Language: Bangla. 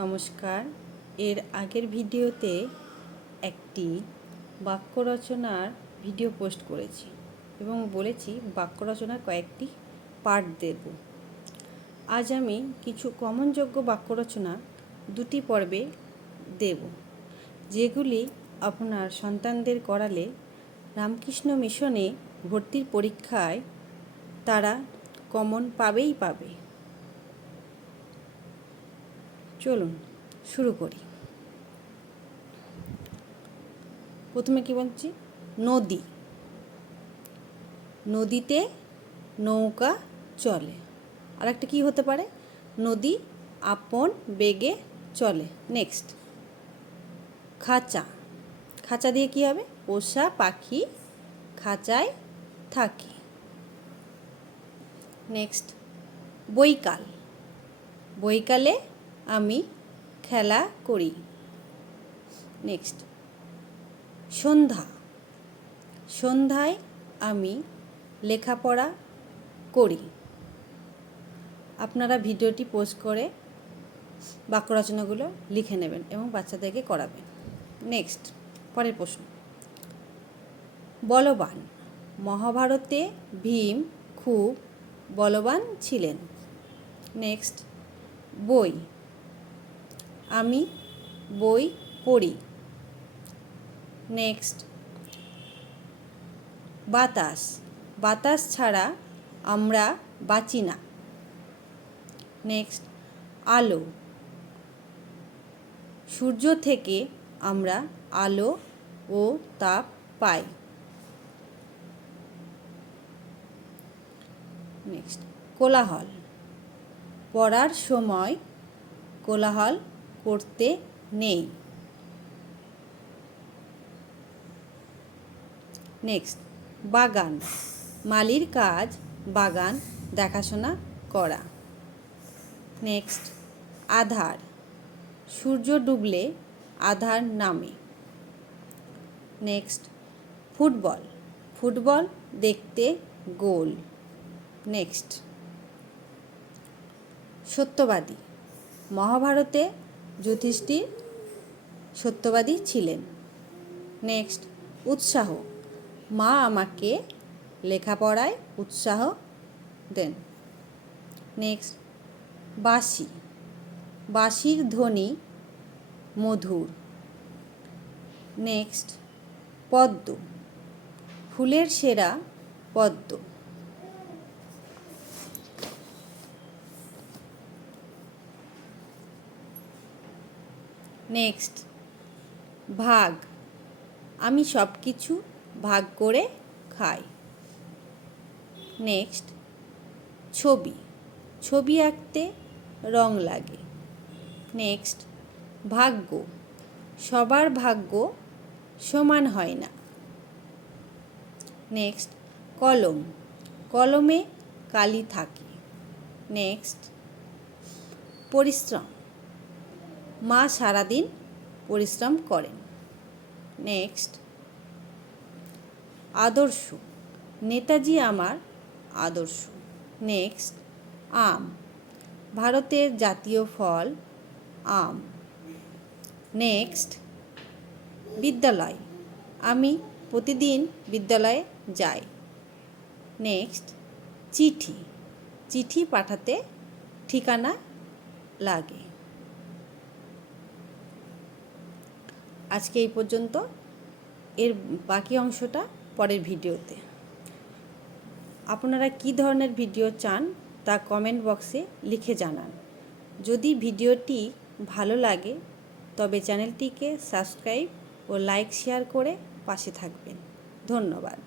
নমস্কার। এর আগের ভিডিওতে একটি বাক্য রচনার ভিডিও পোস্ট করেছি এবং বলেছি বাক্য রচনার কয়েকটি পার্ট দেব। আজ আমি কিছু কমনযোগ্য বাক্য রচনা দুটি পর্বে দেব, যেগুলি আপনার সন্তানদের করালে রামকৃষ্ণ মিশনে ভর্তির পরীক্ষায় তারা কমন পাবেই পাবে। চলুন, শুরু করি। প্রথমে কি বলছি? নদী। নদীতে নৌকা চলে। আর একটা কী হতে পারে? নদী আপন বেগে চলে। নেক্সট খাঁচা। খাঁচা দিয়ে কী হবে? পোষা পাখি খাঁচায় থাকে। নেক্সট বৈকাল। বৈকালে আমি খেলা করি। নেক্সট সন্ধ্যা। সন্ধ্যায় আমি লেখাপড়া করি। আপনারা ভিডিওটি পোস্ট করে বাক্য রচনাগুলো লিখে নেবেন এবং বাচ্চাদেরকে করাবেন। নেক্সট পরের প্রশ্ন। বলবান। মহাভারতে ভীম খুব বলবান ছিলেন। নেক্সট বই। আমি বই পড়ি। নেক্সট বাতাস। বাতাস ছাড়া আমরা বাঁচি না। নেক্সট আলো। সূর্য থেকে আমরা আলো ও তাপ পাই। নেক্সট কোলাহল। পড়ার সময় কোলাহল করতে নেই। নেক্সট বাগান। মালির কাজ, বাগান, দেখাশোনা করা। নেক্সট আধার। সূর্য ডুবলে আধার নামে। Next football. ফুটবল দেখতে গোল। নেক্সট সত্যবাদী। মহাভারতে যুধিষ্ঠির সত্যবাদী ছিলেন। নেক্সট, উৎসাহ। মা আমাকে লেখাপড়ায় উৎসাহ দেন। নেক্সট, বাঁশি। বাঁশির ধ্বনি মধুর। নেক্সট, পদ্ম। ফুলের সেরা পদ্ম। নেক্সট, ভাগ। আমি সব কিছু ভাগ করে খাই। নেক্সট, ছবি। ছবি আঁকতে রং লাগে। নেক্সট, ভাগ্য। সবার ভাগ্য সমান হয় না। নেক্সট, কলম। কলমে কালি থাকে। নেক্সট, পরিশ্রম। মা সারাদিন পরিশ্রম করেন। নেক্সট। আদর্শ। নেতাজি আমার আদর্শ। নেক্সট। আম। ভারতের জাতীয় ফল, আম। নেক্সট। বিদ্যালয়। আমি প্রতিদিন বিদ্যালয়ে যাই। নেক্সট। চিঠি। চিঠি পাঠাতে ঠিকানা লাগে। আজকে এই পর্যন্ত। এর বাকি অংশটা পরের ভিডিওতে। আপনারা কি ধরনের ভিডিও চান তা কমেন্ট বক্সে লিখে জানান। যদি ভিডিওটি ভালো লাগে, তবে চ্যানেলটিকে সাবস্ক্রাইব ও লাইক শেয়ার করে পাশে থাকবেন। ধন্যবাদ।